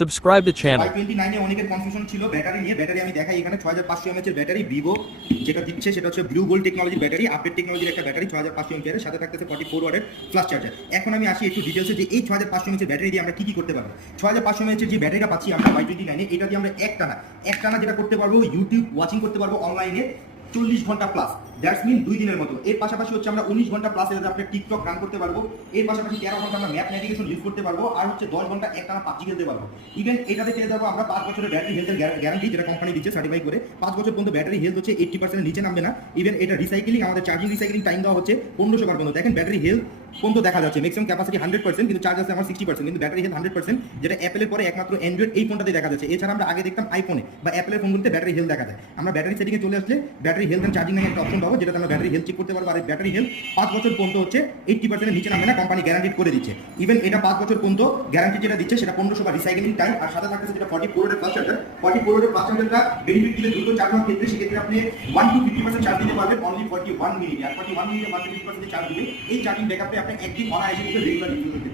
Subscribe to channel. Y29 এ অনেকের confusion ছিল battery নিয়ে। ব্যাটারি আমি দেখাই এখানে 6500 mAh এর ব্যাটারি ভিভো যেটা দিচ্ছে সেটা হচ্ছে ব্লু গোল্ড টেকনোলজির ব্যাটারি, আপডেট টেকনোলজির একটা ব্যাটারি 6500 mAh এর সাথে থাকতেছে 44 ওয়াটের ফ্লাশ চার্জার। এখন আমি আসি একটু ডিটেইলসে যে এই 6500 mAh এর ব্যাটারি দিয়ে আমরা কি করতে পারবো। 6500 mAh এর যে ব্যাটারিটা পাচ্ছি আমরা Y29 এ, এটা দিয়ে আমরা একটানা যেটা করতে পারবো, ইউটিউব ওয়াচিং করতে পারবো অনলাইনে 40 ঘন্টা প্লাস, দ্যাটস মিন 2 দিনের মতো। এর পাশাপাশি হচ্ছে আমরা 19 ঘন্টা প্লাস এর আপনি টিকটক রান করতে পারবো। এর পাশাপাশি 13 ঘন্টা আমরা ম্যাপ নেভিগেশন ইউজ করতে পারবো, আর হচ্ছে 10 ঘন্টা একটানা পাবজি খেলতে পারবো। ইভেন এটাতে পেয়ে যাবো আমরা 5 বছরের ব্যাটারি হেলথের গ্যারান্টি, যেটা কোম্পানি দিচ্ছে সার্টিফাই করে। 5 বছর পর্যন্ত ব্যাটারি হেলথ হচ্ছে 80% নিচে নামবে না। ইভেন এটা রিসাইকেলিং, আমাদের চার্জিং রিসাইকেলিং টাইম দেওয়া হচ্ছে 1500 বার পর্যন্ত। দেখেন ব্যাটারি হেলথ পর্যন্ত দেখা যাচ্ছে, ম্যাক্সিমাম ক্যাপাসিটি 100%, কিন্তু চার্জ আছে আমার 60%, কিন্তু ব্যাটারি হেলথ 100%, যেটা অ্যাপেলের পরে একমাত্র অ্যান্ড্রয়েড এই ফোনটাতে দেখা যাচ্ছে। এছাড়া আমরা আগে দেখতাম আইফোনে বা অ্যাপেলের ফোনগুলোতে ব্যাটারি হেলথ দেখা যায়। আমরা ব্যাটারি সেটিংয়ে চলে আসলে ব্যাটারি হেলথ এন্ড চার্জিং নামে একটা অপশন পাবো, যেটা আমরা ব্যাটারি হেলথ চেক করতে পারবো। আর ব্যাটারি হেলথ 5 বছর পর্যন্ত হচ্ছে 80% নিচে নামবে না, কোম্পানি গ্যারান্টি করে দিচ্ছে। ইভেন এটা 5 বছর পর্যন্ত গ্যারান্টি যেটা দিচ্ছে সেটা 1500 বার রিসাইকেলিং টাইম, আর সাথে থাকছে যেটা 44 ওয়াটের ফাস্ট চার্জার। 44 ওয়াটের ফাস্ট চার্জারটা বেনিফিট দিলে দ্রুত চার্জ হওয়ার ক্ষেত্রে সেক্ষেত্রে আপনি 1 to 50% চার্জ দিতে পারবেন অনলি 41 মিনিটে। আর 41 মিনিটে 1 to 50% চার্জ দিলে এই চার্জিং ব্যাকআপে আপনি একদিন অনায়াসে রেগুলার ইউজ করতে